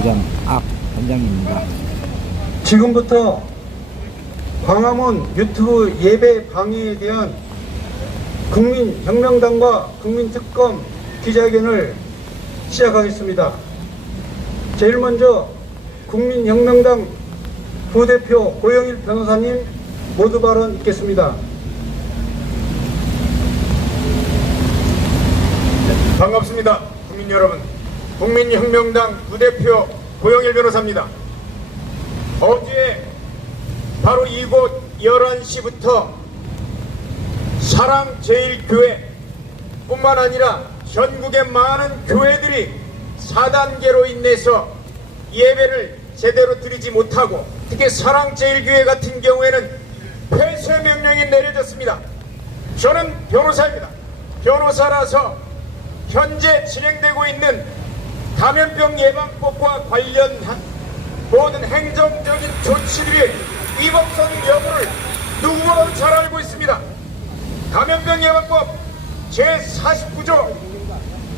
대전 앞 현장입니다. 지금부터 광화문 유튜브 예배 방해에 대한 국민혁명당과 국민특검 기자회견을 시작하겠습니다. 제일 먼저 국민혁명당 부대표 고영일 변호사님 모두 발언 있겠습니다. 반갑습니다. 국민 여러분, 국민혁명당 부대표 고영일 변호사입니다. 어제 바로 이곳 11시부터 사랑제일교회 뿐만 아니라 전국의 많은 교회들이 4단계로 인해서 예배를 제대로 드리지 못하고, 특히 사랑제일교회 같은 경우에는 폐쇄 명령이 내려졌습니다. 저는 변호사입니다. 변호사라서 현재 진행되고 있는 감염병 예방법과 관련한 모든 행정적인 조치들의 위법성 여부를 누구보다도 잘 알고 있습니다. 감염병 예방법 제49조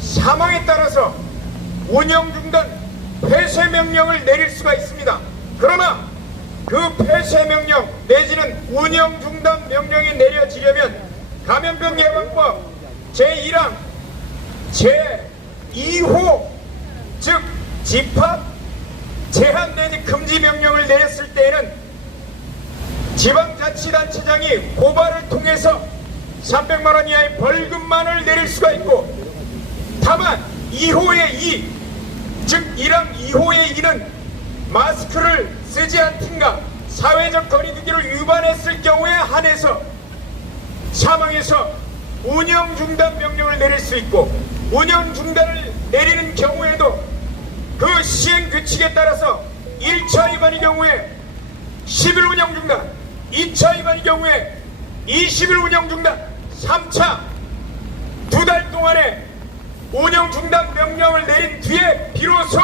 사망에 따라서 운영 중단 폐쇄 명령을 내릴 수가 있습니다. 그러나 그 폐쇄 명령 내지는 운영 중단 명령이 내려지려면 감염병 예방법 제1항 제2호 즉 집합 제한 내지 금지 명령을 내렸을 때에는 지방자치단체장이 고발을 통해서 300만 원 이하의 벌금만을 내릴 수가 있고, 다만 2호의 2, 즉 1항 2호의 2는 마스크를 쓰지 않든가 사회적 거리두기를 위반했을 경우에 한해서 사망해서 운영 중단 명령을 내릴 수 있고, 운영 중단을 내리는 경우에도 그 시행 규칙에 따라서 1차 위반의 경우에 10일 운영 중단, 2차 위반의 경우에 20일 운영 중단, 3차 2달 동안에 운영 중단 명령을 내린 뒤에 비로소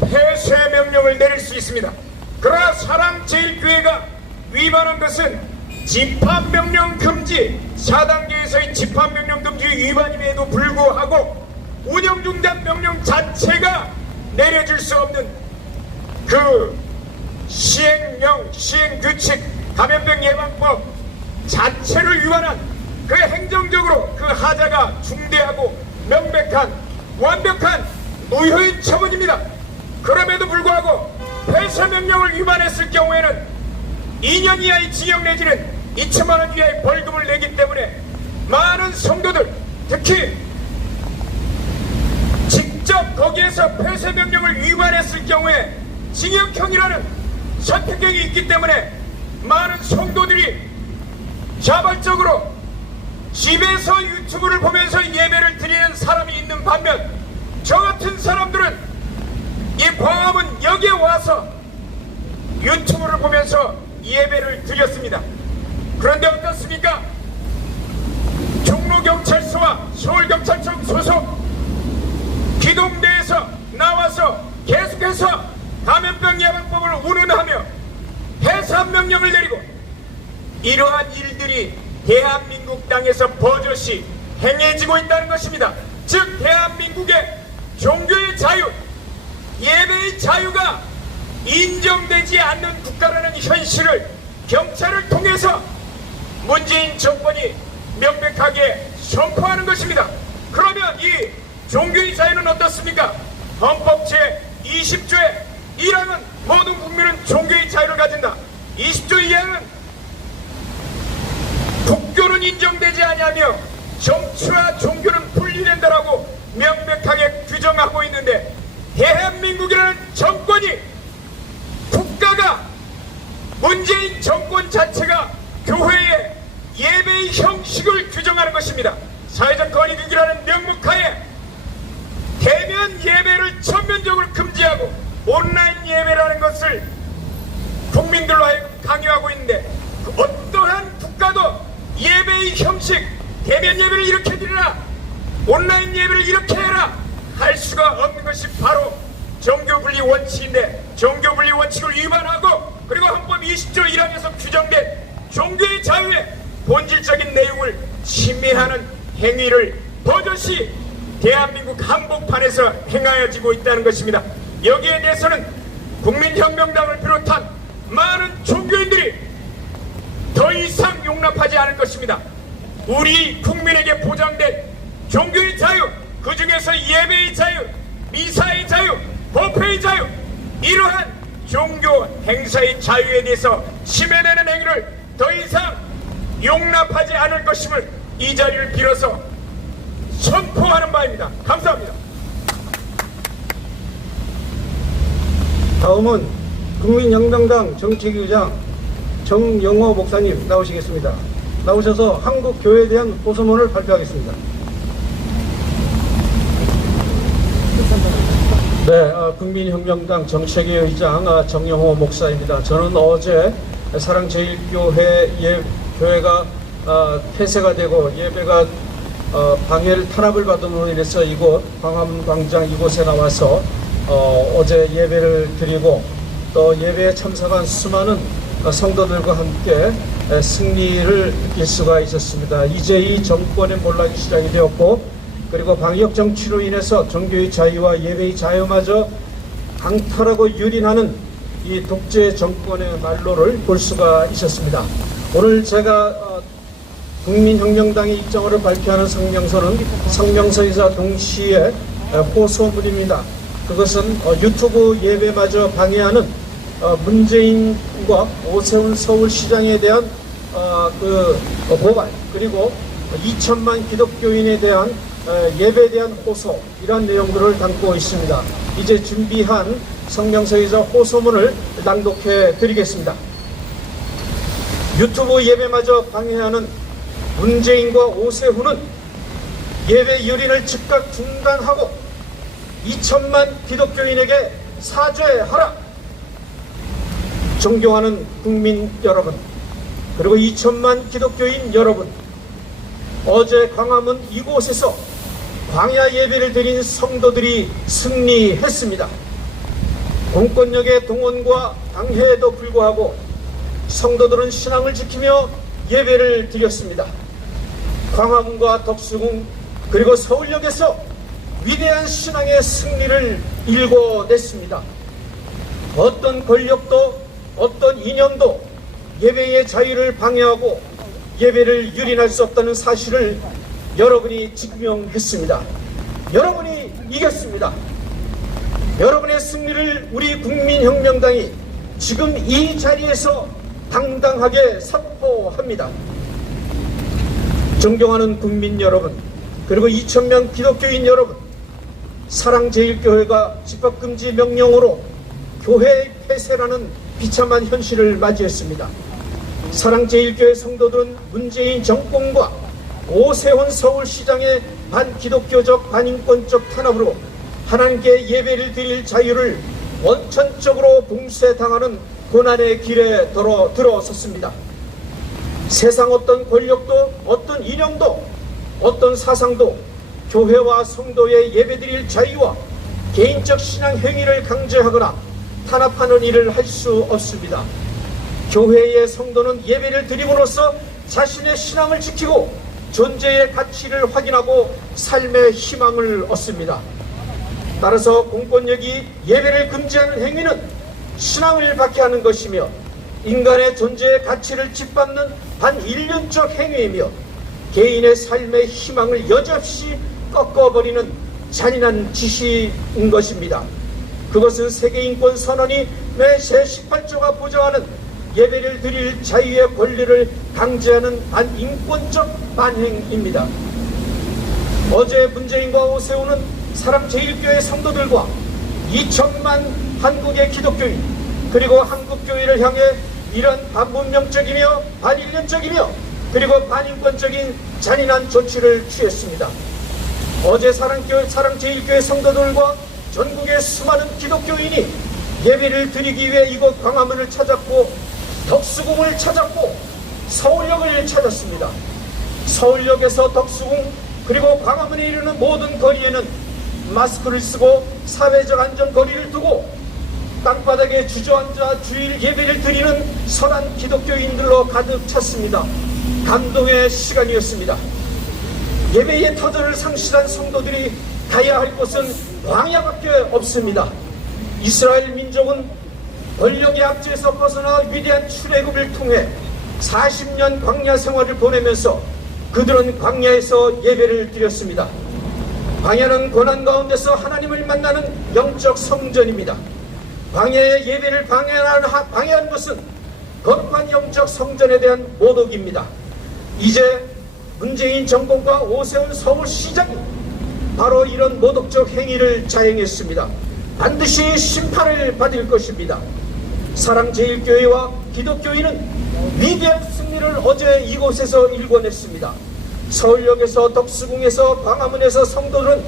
폐쇄 명령을 내릴 수 있습니다. 그러나 사랑제일교회가 위반한 것은 집합명령 금지 4단계에서의 집합명령 금지 위반임에도 불구하고 운영 중단 명령 자체가 내려질 수 없는 그 시행규칙 감염병 예방법 자체를 위반한 그 행정적으로 그 하자가 중대하고 명백한 완벽한 무효인 처분입니다. 그럼에도 불구하고 폐쇄 명령을 위반했을 경우에는 2년 이하의 징역 내지는 2천만 원 이하의 벌금을 내기 때문에 많은 성도들, 특히 직접 거기에서 폐쇄 명령을 위반했을 경우에 징역형이라는 선택권이 있기 때문에 많은 성도들이 자발적으로 집에서 유튜브를 보면서 예배를 드리는 사람이 있는 반면, 저 같은 사람들은 이 광화문 역에 와서 유튜브를 보면서 예배를 드렸습니다. 그런데 어떻습니까? 종로경찰서와 서울경찰청 소속 기동대에서 나와서 계속해서 감염병 예방법을 운운하며 해산명령을 내리고, 이러한 일들이 대한민국 땅에서 버젓이 행해지고 있다는 것입니다. 즉 대한민국의 종교의 자유, 예배의 자유가 인정되지 않는 국가라는 현실을 경찰을 통해서 문재인 정권이 명백하게 선포하는 것입니다. 그러면 이 종교의 자유는 어떻습니까? 헌법 제20조의 1항은 모든 국민은 종교의 자유를 가진다. 20조 2항은 국교는 인정되지 아니하며 정치와 종교는 분리된다라고 명백하게 규정하고 있는데, 대한민국이라는 정권이, 국가가, 문재인 정권 자체가 교회의 예배의 형식을 규정하는 것입니다. 사회적 거리두기라는 명목하에 대면 예배를 전면적으로 금지하고 온라인 예배라는 것을 국민들로 하여금 강요하고 있는데, 어떠한 국가도 예배의 형식, 대면 예배를 이렇게 드리라, 온라인 예배를 이렇게 해라 할 수가 없는 것이 바로 종교분리 원칙인데, 종교분리 원칙을 위반하고 그리고 헌법 20조 1항에서 규정된 종교의 자유의 본질적인 내용을 침해하는 행위를 버젓이 대한민국 한복판에서 행하여지고 있다는 것입니다. 여기에 대해서는 국민혁명당을 비롯한 많은 종교인들이 더 이상 용납하지 않을 것입니다. 우리 국민에게 보장된 종교의 자유, 그 중에서 예배의 자유, 미사의 자유, 법회의 자유, 이러한 종교 행사의 자유에 대해서 침해되는 행위를 더 이상 용납하지 않을 것임을 이 자리를 빌어서 선포하는 바입니다. 감사합니다. 다음은 국민혁명당 정책위의장 정영호 목사님 나오시겠습니다. 나오셔서 한국교회에 대한 호소문을 발표하겠습니다. 네, 국민혁명당 정책위의장 정영호 목사입니다. 저는 어제 사랑제일교회 교회가 폐쇄가 되고 예배가 방해를 탄압을 받음으로 인해서 이곳 광화문광장 이곳에 나와서 어제 예배를 드리고 또 예배에 참석한 수많은 성도들과 함께 승리를 느낄 수가 있었습니다. 이제 이 정권의 몰락이 시작이 되었고, 그리고 방역 정치로 인해서 종교의 자유와 예배의 자유마저 강탈하고 유린하는 이 독재 정권의 말로를 볼 수가 있었습니다. 오늘 제가 국민혁명당의 입장을 발표하는 성명서는 성명서이자 동시에 호소문입니다. 그것은 유튜브 예배마저 방해하는 문재인과 오세훈 서울시장에 대한 고발, 그리고 2천만 기독교인에 대한 예배에 대한 호소, 이런 내용들을 담고 있습니다. 이제 준비한 성명서이자 호소문을 낭독해 드리겠습니다. 유튜브 예배마저 방해하는 문재인과 오세훈은 예배 유린을 즉각 중단하고 2천만 기독교인에게 사죄하라. 존경하는 국민 여러분, 그리고 2천만 기독교인 여러분, 어제 광화문 이곳에서 광야 예배를 드린 성도들이 승리했습니다. 공권력의 동원과 방해에도 불구하고 성도들은 신앙을 지키며 예배를 드렸습니다. 광화문과 덕수궁 그리고 서울역에서 위대한 신앙의 승리를 일궈냈습니다. 어떤 권력도 어떤 이념도 예배의 자유를 방해하고 예배를 유린할 수 없다는 사실을 여러분이 증명했습니다. 여러분이 이겼습니다. 여러분의 승리를 우리 국민혁명당이 지금 이 자리에서 당당하게 선포합니다. 존경하는 국민 여러분, 그리고 2천명 기독교인 여러분, 사랑제일교회가 집합금지 명령으로 교회 폐쇄라는 비참한 현실을 맞이했습니다. 사랑제일교회 성도들은 문재인 정권과 오세훈 서울시장의 반기독교적 반인권적 탄압으로 하나님께 예배를 드릴 자유를 원천적으로 봉쇄당하는 고난의 길에 들어섰습니다. 세상 어떤 권력도 어떤 이념도 어떤 사상도 교회와 성도의 예배드릴 자유와 개인적 신앙 행위를 강제하거나 탄압하는 일을 할 수 없습니다. 교회의 성도는 예배를 드림으로써 자신의 신앙을 지키고 존재의 가치를 확인하고 삶의 희망을 얻습니다. 따라서 공권력이 예배를 금지하는 행위는 신앙을 박해하는 것이며 인간의 존재의 가치를 짓밟는 반인륜적 행위이며 개인의 삶의 희망을 여지없이 꺾어버리는 잔인한 짓인 것입니다. 그것은 세계인권 선언이 매 제18조가 보장하는 예배를 드릴 자유의 권리를 강제하는 반인권적 반행입니다. 어제 문재인과 오세훈은 사랑제일교회 성도들과 2천만 한국의 기독교인 그리고 한국교회를 향해 이런 반문명적이며 반인륜적이며 그리고 반인권적인 잔인한 조치를 취했습니다. 어제 사랑제일교회 성도들과 전국의 수많은 기독교인이 예배를 드리기 위해 이곳 광화문을 찾았고 덕수궁을 찾았고 서울역을 찾았습니다. 서울역에서 덕수궁 그리고 광화문에 이르는 모든 거리에는 마스크를 쓰고 사회적 안전거리를 두고 땅바닥에 주저앉아 주일 예배를 드리는 선한 기독교인들로 가득 찼습니다. 감동의 시간이었습니다. 예배의 터전을 상실한 성도들이 가야 할 곳은 광야밖에 없습니다. 이스라엘 민족은 권력의 압제에서 벗어나 위대한 출애굽을 통해 40년 광야 생활을 보내면서 그들은 광야에서 예배를 드렸습니다. 광야는 고난 가운데서 하나님을 만나는 영적 성전입니다. 광야의 예배를 방해하는 것은 거룩한 영적 성전에 대한 모독입니다. 이제 문재인 정권과 오세훈 서울시장이 바로 이런 모독적 행위를 자행했습니다. 반드시 심판을 받을 것입니다. 사랑제일교회와 기독교인은 위대한 승리를 어제 이곳에서 일궈냈습니다. 서울역에서, 덕수궁에서, 광화문에서 성도들은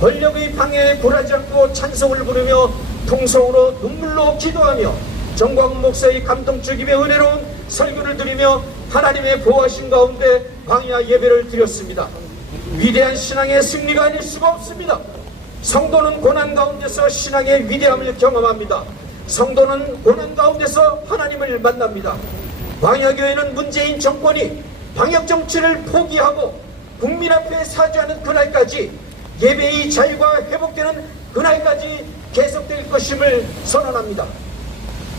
권력의 방해에 굴하지 않고 찬송을 부르며 통성으로 눈물로 기도하며 정광훈 목사의 감동적 입의 은혜로운 설교를 드리며 하나님의 보호하신 가운데 광야 예배를 드렸습니다. 위대한 신앙의 승리가 아닐 수가 없습니다. 성도는 고난 가운데서 신앙의 위대함을 경험합니다. 성도는 고난 가운데서 하나님을 만납니다. 광야교회는 문재인 정권이 방역정치를 포기하고 국민 앞에 사죄하는 그날까지 예배의 자유가 회복되는 그날까지 계속될 것임을 선언합니다.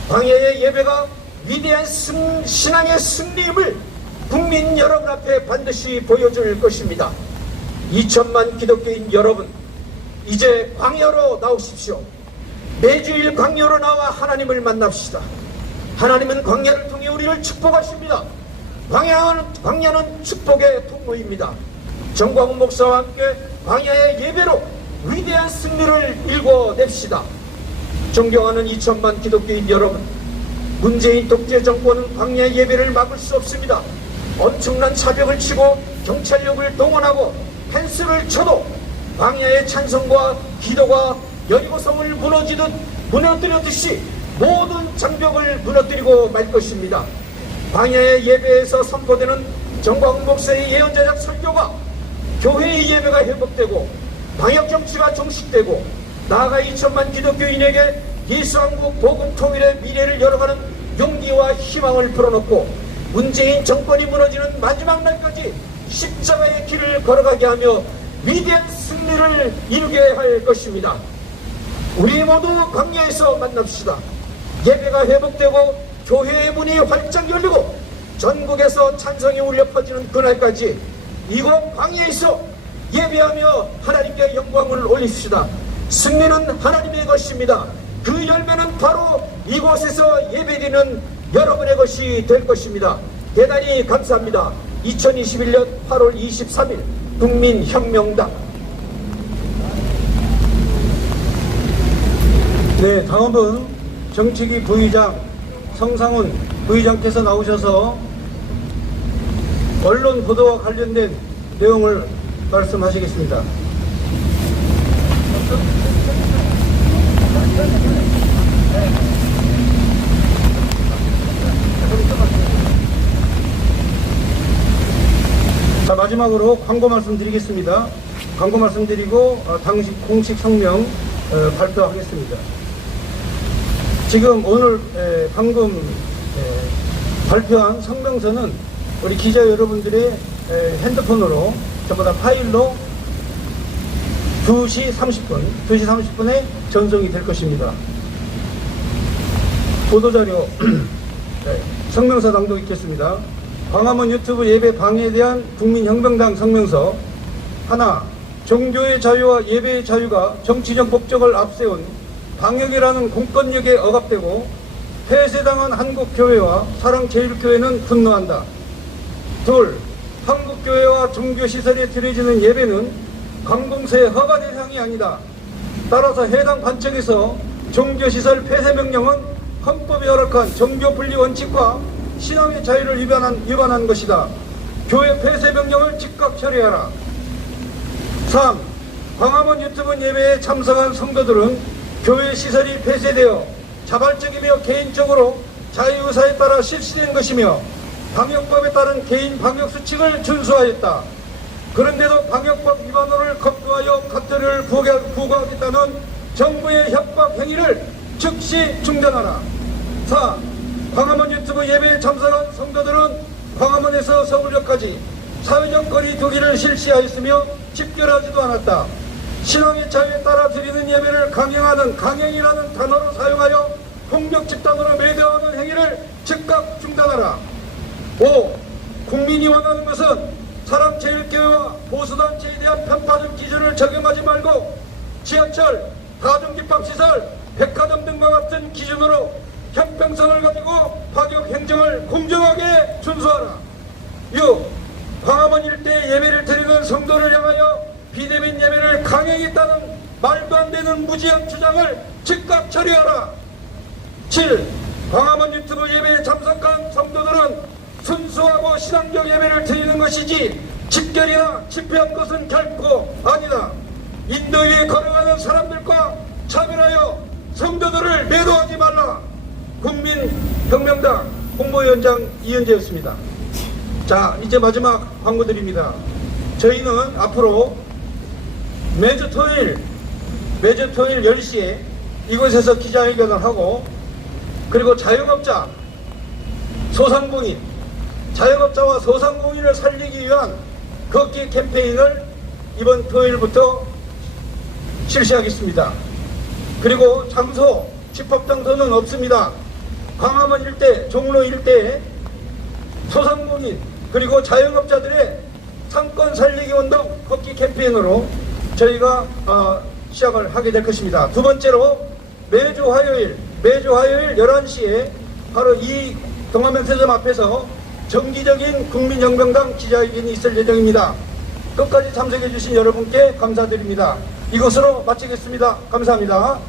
광야의 예배가 위대한 신앙의 승리임을 국민 여러분 앞에 반드시 보여줄 것입니다. 2천만 기독교인 여러분, 이제 광야로 나오십시오. 매주일 광야로 나와 하나님을 만납시다. 하나님은 광야를 통해 우리를 축복하십니다. 광야는 축복의 통로입니다. 정광훈 목사와 함께 광야의 예배로 위대한 승리를 일궈냅시다. 존경하는 2천만 기독교인 여러분, 문재인 독재 정권은 광야의 예배를 막을 수 없습니다. 엄청난 차벽을 치고 경찰력을 동원하고 펜스를 쳐도 광야의 찬송과 기도가 여리고성을 무너뜨렸듯이 모든 장벽을 무너뜨리고 말 것입니다. 광야의 예배에서 선포되는 정광훈 목사의 예언자적 설교가 교회의 예배가 회복되고 방역정치가 종식되고 나아가 2천만 기독교인에게 예수왕국 복음 통일의 미래를 열어가는 용기와 희망을 불어넣고 문재인 정권이 무너지는 마지막 날까지 십자가의 길을 걸어가게 하며 위대한 승리를 이루게 할 것입니다. 우리 모두 광야에서 만납시다. 예배가 회복되고 교회의 문이 활짝 열리고 전국에서 찬송이 울려 퍼지는 그날까지 이곳 광야에서 예배하며 하나님께 영광을 올립시다. 승리는 하나님의 것입니다. 그 열매는 바로 이곳에서 예배드리는 여러분의 것이 될 것입니다. 대단히 감사합니다. 2021년 8월 23일 국민혁명당. 네, 다음은 정치기 부의장 성상훈 부의장께서 나오셔서 언론 보도와 관련된 내용을 말씀하시겠습니다. 자, 마지막으로 광고 말씀드리겠습니다. 광고 말씀드리고 당시 공식 성명 발표하겠습니다. 지금 오늘 방금 발표한 성명서는 우리 기자 여러분들의 핸드폰으로 전부 다 파일로 2시 30분에 전송이 될 것입니다. 보도자료 성명서 낭독 있겠습니다. 광화문 유튜브 예배 방해에 대한 국민혁명당 성명서. 하나, 종교의 자유와 예배의 자유가 정치적 목적을 앞세운 방역이라는 공권력에 억압되고 폐쇄당한 한국교회와 사랑제일교회는 분노한다. 둘, 한국교회와 종교시설에 드려지는 예배는 관공서의 허가 대상이 아니다. 따라서 해당 관청에서 종교시설 폐쇄명령은 헌법이 허락한 종교분리 원칙과 신앙의 자유를 위반한 것이다. 교회 폐쇄명령을 즉각 처리하라. 3. 광화문 유튜브 예배에 참석한 성도들은 교회 시설이 폐쇄되어 자발적이며 개인적으로 자유의사에 따라 실시된 것이며 방역법에 따른 개인 방역수칙을 준수하였다. 그런데도 방역법 위반으로 겁주하여 카트를 부과하겠다는 정부의 협박 행위를 즉시 중단하라. 4. 광화문 유튜브 예배에 참석한 성도들은 광화문에서 서울역까지 사회적 거리 두기를 실시하였으며 집결하지도 않았다. 신앙의 자유에 따라 드리는 예배를 강행하는 강행이라는 단어를 사용하여 폭력 집단으로 매도하는 행위를 즉각 중단하라. 5. 국민이 원하는 것은 사람체육계와 보수단체에 대한 편파적 기준을 적용하지 말고 지하철, 가정집합시설, 백화점 등과 같은 기준으로 형평성을 가지고 파격 행정을 공정하게 준수하라. 6. 광화문 일대에 예배를 드리는 성도를 향하여 비대면 예배를 강행했다는 말도 안 되는 무지한 주장을 즉각 처리하라. 7. 광화문 유튜브 예배에 참석한 성도들은 순수하고 신앙적 예배를 드리는 것이지 집결이나 집회한 것은 결코 아니다. 인도 위에 걸어가는 사람들과 차별하여 성도들을 매도하지 말라. 국민혁명당 홍보위원장 이현재였습니다. 자, 이제 마지막 광고드립니다. 저희는 앞으로 매주 토요일 10시에 이곳에서 기자회견을 하고, 그리고 자영업자, 소상공인, 자영업자와 소상공인을 살리기 위한 걷기 캠페인을 이번 토요일부터 실시하겠습니다. 그리고 장소, 집합장소는 없습니다. 광화문 일대, 종로 일대에 소상공인 그리고 자영업자들의 상권 살리기 운동 걷기 캠페인으로 저희가 시작을 하게 될 것입니다. 두 번째로 매주 화요일 11시에 바로 이 동화면세점 앞에서 정기적인 국민혁명당 기자회견이 있을 예정입니다. 끝까지 참석해 주신 여러분께 감사드립니다. 이것으로 마치겠습니다. 감사합니다.